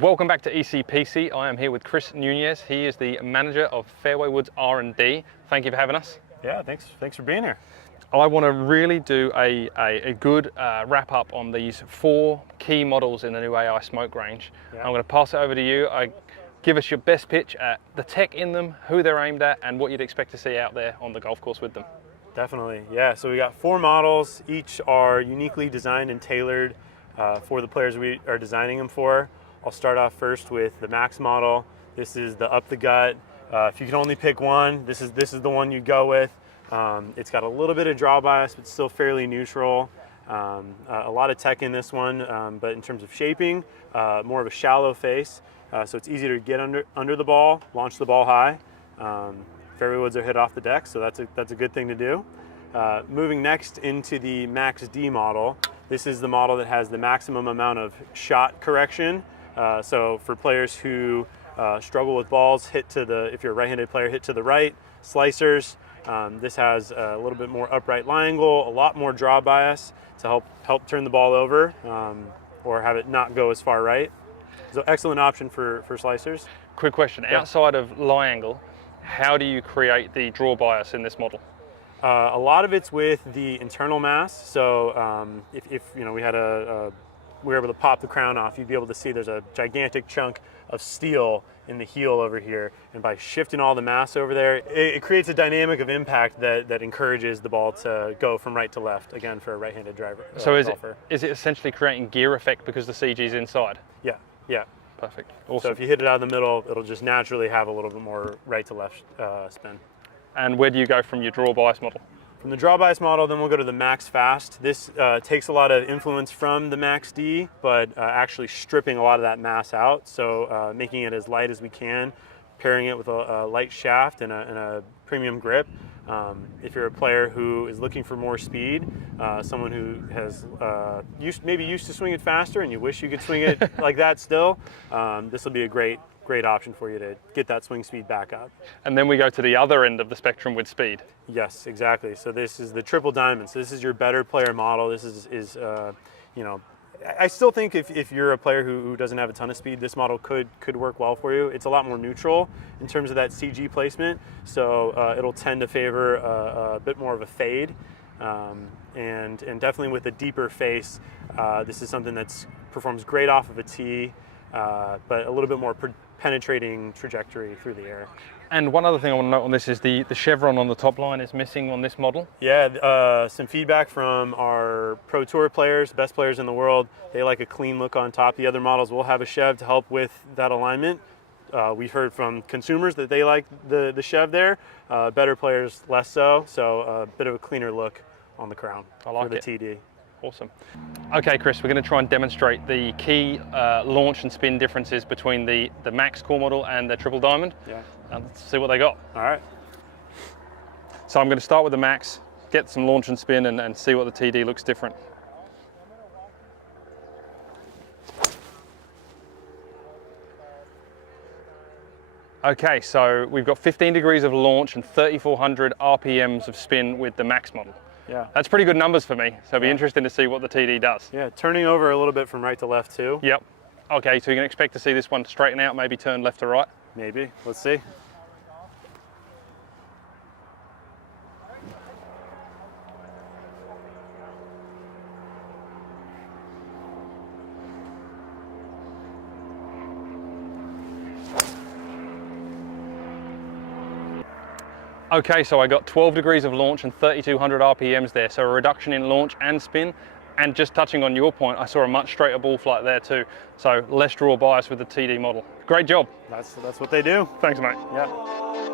Welcome back to ECPC. I am here with Chris Nunez. He is the manager of Fairway Woods R&D. Thank you for having us. Yeah, thanks for being here. I want to really do a good wrap up on these 4 key models in the new AI smoke range. Yeah. I'm going to pass it over to you. Give us your best pitch at the tech in them, who they're aimed at, and what you'd expect to see out there on the golf course with them. Definitely, yeah. So we got 4 models. Each are uniquely designed and tailored for the players we are designing them for. I'll start off first with the Max model. This is the up the gut. If you can only pick one, this is the one you'd go with. It's got a little bit of draw bias, but still fairly neutral. A lot of tech in this one, but in terms of shaping, more of a shallow face. So it's easier to get under the ball, launch the ball high. Fairway woods are hit off the deck, so that's a good thing to do. Moving next into the Max D model. This is the model that has the maximum amount of shot correction. So for players who struggle with balls, if you're a right-handed player, hit to the right, slicers. This has a little bit more upright lie angle, a lot more draw bias to help turn the ball over or have it not go as far right. So excellent option for slicers. Quick question, yeah. Outside of lie angle, how do you create the draw bias in this model? A lot of it's with the internal mass. So if you know we were able to pop the crown off, you'd be able to see there's a gigantic chunk of steel in the heel over here, and by shifting all the mass over there, it creates a dynamic of impact that encourages the ball to go from right to left, again, for a right-handed driver. So is it essentially creating gear effect because the CG is inside? Yeah. Perfect, awesome. So if you hit it out of the middle, it'll just naturally have a little bit more right to left spin. And where do you go from your draw bias model? From the draw bias model, then we'll go to the Max Fast. This takes a lot of influence from the Max D, but actually stripping a lot of that mass out. So making it as light as we can, pairing it with a light shaft and a premium grip. If you're a player who is looking for more speed, someone who has maybe used to swing it faster and you wish you could swing it like that still, this will be a great option for you to get that swing speed back up. And then we go to the other end of the spectrum with speed. Yes, exactly. So this is the triple diamond. So this is your better player model. This is you know, I still think if you're a player who doesn't have a ton of speed, this model could work well for you. It's a lot more neutral in terms of that CG placement, so it'll tend to favor a bit more of a fade, and definitely with a deeper face, this is something that performs great off of a tee, but a little bit more penetrating trajectory through the air. And one other thing I want to note on this is the chevron on the top line is missing on this model. Yeah, some feedback from our Pro Tour players, best players in the world. They like a clean look on top. The other models will have a chev to help with that alignment. We've heard from consumers that they like the chev there. Better players less so. So a bit of a cleaner look on the crown for the TD. Awesome. Okay, Chris, we're going to try and demonstrate the key launch and spin differences between the Max core model and the Triple Diamond. Yeah. Let's see what they got. All right. So I'm going to start with the Max, get some launch and spin, and see what the TD looks different. Okay, so we've got 15 degrees of launch and 3,400 RPMs of spin with the Max model. Yeah. That's pretty good numbers for me, so it'll be interesting to see what the TD does. Yeah, turning over a little bit from right to left too. Yep. Okay, so you can expect to see this one straighten out, maybe turn left to right? Maybe, let's see. Okay, so I got 12 degrees of launch and 3,200 RPMs there, so a reduction in launch and spin. And just touching on your point, I saw a much straighter ball flight there too. So less draw bias with the TD model. Great job. That's what they do. Thanks, mate. Yeah.